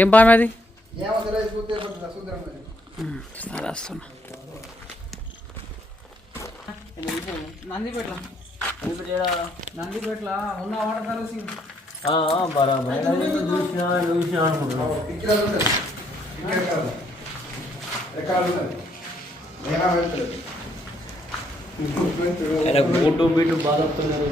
ఏం పాము అది? నందిపేట్ల ఉన్న వాటర్ కలిసి బోటు బీటు బాగా వస్తున్నారు.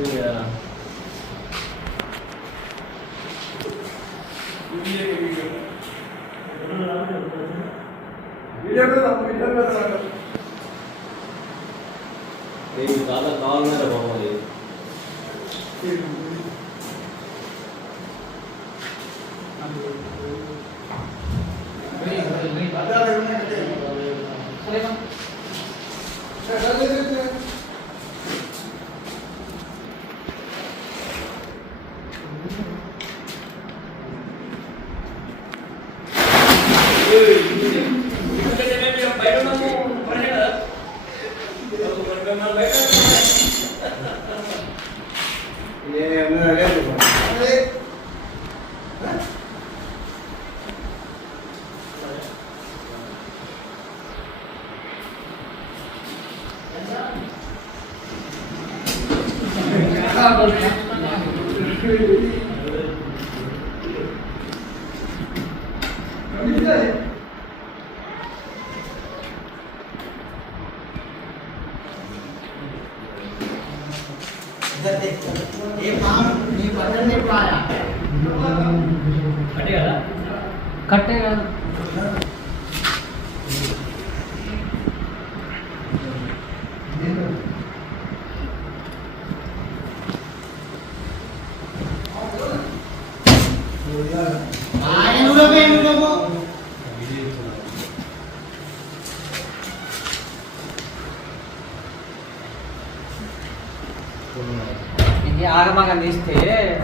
చాలా కావాలన్నారా బాబు? కట్టే కాదు. ఇది ఆగమాగం తీస్తే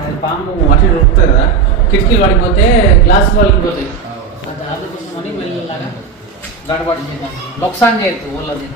అది పాము అటు దొరుకుతుంది కదా, కిటికీలు పడిపోతే గ్లాసులు పడిపోతాయి. దాని కోసం అని మెల్లలాగా గడబడి చేద్దాం. లొక్సాన్ చేయొద్దు ఊళ్ళది.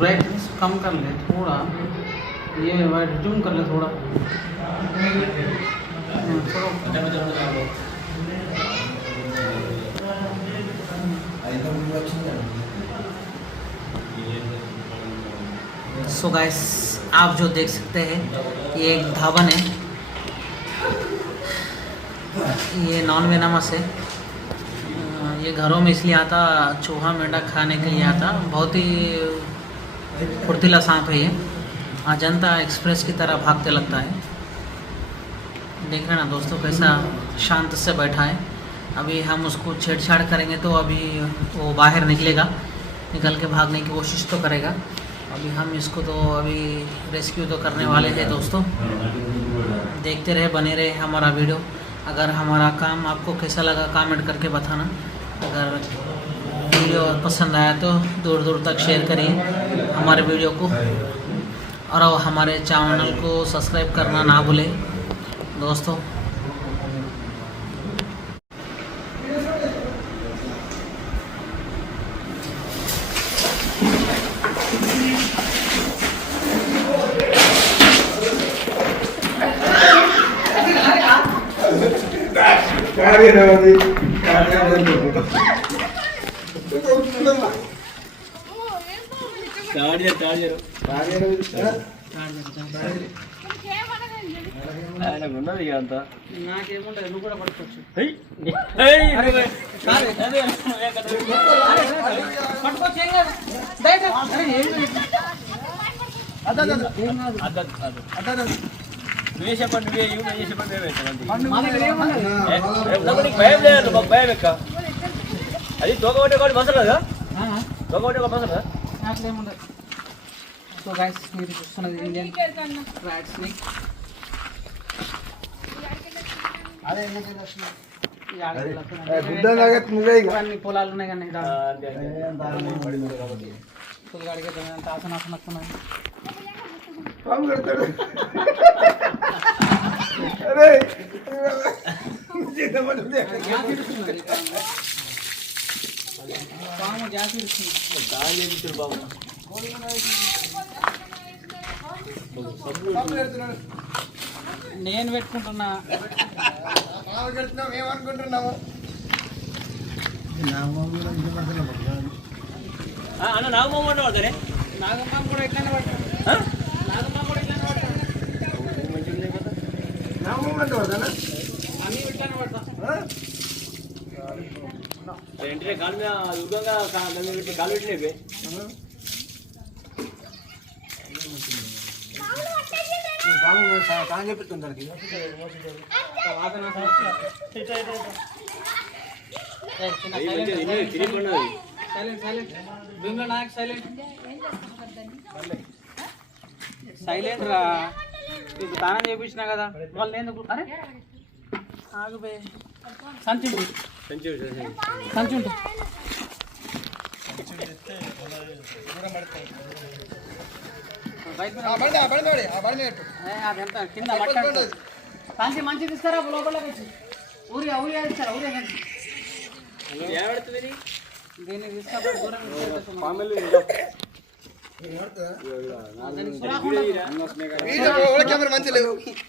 ब्राइटनेस कम कर ले थोड़ा, ये वाइट जूम कर ले थोड़ा। सो गाइस, आप जो देख सकते हैं ये एक धावन है, ये नॉन वेनमस है। ये घरों में इसलिए आता, चूहा मेंढक खाने के लिए आता। बहुत ही फुर्तीला सांप है ये, अजंता एक्सप्रेस की तरह भागते लगता है। देख रहे ना दोस्तों कैसा शांत से बैठा है। अभी हम उसको छेड़छाड़ करेंगे तो अभी वो बाहर निकलेगा, निकल के भागने की कोशिश तो करेगा। अभी हम इसको तो अभी रेस्क्यू तो करने वाले हैं दोस्तों। देखते रहे, बने रहे हमारा वीडियो। अगर हमारा काम आपको कैसा लगा कमेंट करके बताना। अगर वीडियो पसंद आया तो दूर दूर तक शेयर करिए हमारे वीडियो को, और हमारे चैनल को सब्सक्राइब करना ना भूलें दोस्तों। ఆయనకు ఉన్నది ఇక అంతా. నాకేముంటుంది, నువ్వు కూడా పడుకోవచ్చు. హై. పట్టుకోవచ్చు, ఏం కాదు. దయచేసి. అరే, ఏం లేదు. నువ్వే చెప్పండి, నువ్వే చెప్పండి, మా దగ్గర ఏముండదు. భయం లేదు, మాకు భయం ఎక్క. అది తోక ఒకటి ఒకటి మసలు కదా, తోక ఒకటి ఒక మసలు కదా. అట్లా ఏముండదు. సో గైస్, మీరు చూస్తున్నది ఇండియన్ ర్యాట్ స్నేక్. అన్ని పొలాలు ఉన్నాయి కానీ పొద్దుగాడికి ఆసన ఆసన వస్తున్నాయి. పాము జాతి ఇస్తుంది. బాబు నేను పెట్టుకుంటున్నా. ఏమనుకుంటున్నాము అన్న నాగమ్మ పడతారే. నాగమ్మ కూడా ఎట్లనే పడతాను. నాగమ్మ కూడా ఎట్లనే పడతాను. అన్నీ ఎట్లనే పడతాం. వెంటనే కాలు మీద యుగంగా కాలు పెట్టినవి. చెప్తుంది దానికి సైలెంట్ రా. ఇప్పుడు దానం చేయించినా కదా వాళ్ళు ఎందుకు. అరే ఆగుబే. సంచి ఉంటుంది. అదంతా కింద సంచి మంచి తీస్తారా లోపల వచ్చి ఊరి ఇస్తారా ఊరే దీన్ని తీసుకపోయి దూరం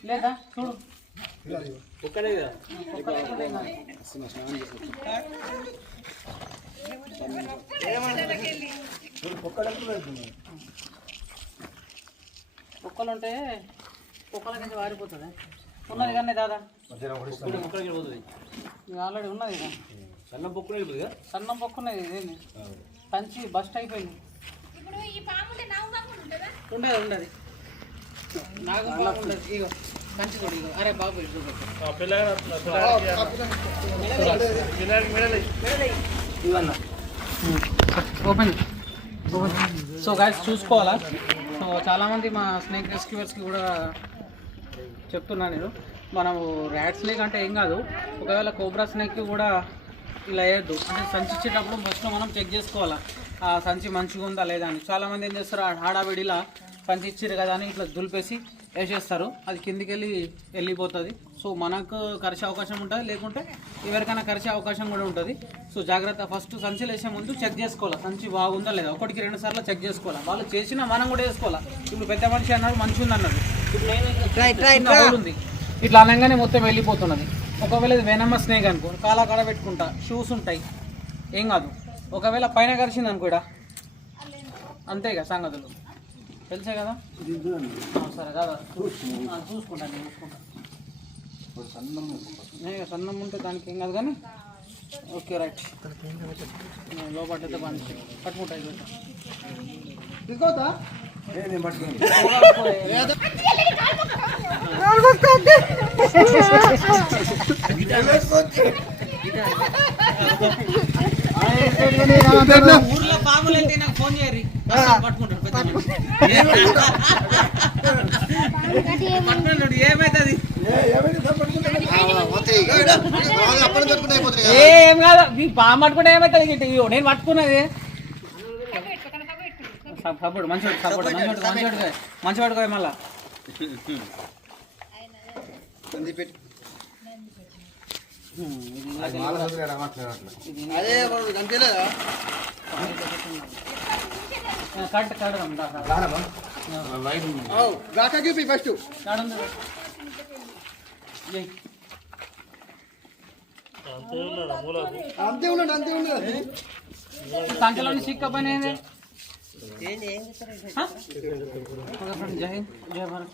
లేదా చూడు. ఒక్కడే కదా. కుక్కలు ఉంటే కుక్కల నుంచి వారిపోతుంది. ఉన్నది కానీ దాదా ఒక్కడికి పోతుంది. ఆల్రెడీ ఉన్నది కదా. సన్నం పొక్కులు వెళ్ళిపోతుంది కదా. సన్నం పొక్కున్నది. ఇదేంటి సంచి బస్ట్ అయిపోయింది. ఉండదు ఉండదు నాకు బాగుండదు. ఇగో సంచి కూడా ఇగో. అరే బాబు ఓపెన్. సో గైస్ చూసుకోవాలా. సో చాలామంది మా స్నేక్ రెస్క్యూవర్స్కి కూడా చెప్తున్నాను నేను, మనము ర్యాట్ స్నేక్ అంటే ఏం కాదు, ఒకవేళ కోబ్రా స్నేక్కి కూడా ఇలా వేయద్దు. అంటే సంచి ఇచ్చేటప్పుడు ఫస్ట్లో మనం చెక్ చేసుకోవాలా ఆ సంచి మంచిగా ఉందా లేదా అని. చాలామంది ఏం చేస్తారు, హడావిడిలా సంచి ఇచ్చారు కదా అని ఇట్లా దులిపేసి వేసేస్తారు, అది కిందికి వెళ్ళిపోతుంది. సో మనకు కరిచే అవకాశం ఉంటుంది, లేకుంటే ఎవరికైనా కరిచే అవకాశం కూడా ఉంటుంది. సో జాగ్రత్త. ఫస్ట్ సంచిలు వేసే ముందు చెక్ చేసుకోవాలి సంచి బాగుందా లేదా. ఒకటికి 2 సార్లు చెక్ చేసుకోవాలి. వాళ్ళు చేసినా మనం కూడా వేసుకోవాలి. ఇప్పుడు పెద్ద మనిషి అన్నాడు మంచిగా ఉంది అన్నాడు, ఉంది ఇట్లా అనగానే మొత్తం వెళ్ళిపోతున్నది. ఒకవేళ ఇది వెనమస్ స్నేక్ అనుకో, కాలా కాడ పెట్టుకుంటా, షూస్ ఉంటాయి, ఏం కాదు. ఒకవేళ పైన కరిచింది అనుకో ఇక్కడ, అంతే ఇక సంగతులు తెలుసే కదా. సరే కదా చూసుకుంటాను నేను, చూసుకుంటా. సన్నం ఉంటే దానికి ఏం కాదు కానీ. Okay right. లోపట్టయితే బాగా పట్టుకుంటాయి. తీసుకోవద్దా ఊర్లో పాములు వెళ్తే నాకు ఫోన్ చేయరు, పట్టుకుంటాడు. పట్టుకున్నాడు ఏమైతుంది ఏం కాదు. పాము పట్టుకుంటే ఏమవుతుంది. నేను పట్టుకున్నది సపోర్ట్ మంచిగా సపోర్ట్ మంచి పట్టుకో మళ్ళా. కట్ కడదాం ఫస్ట్ అంతే ఉన్నాడు అంతే ఉన్నాడు. సంఖ్యలోని సిక్క పని ఏంది. జై హింద్ జై భారత్.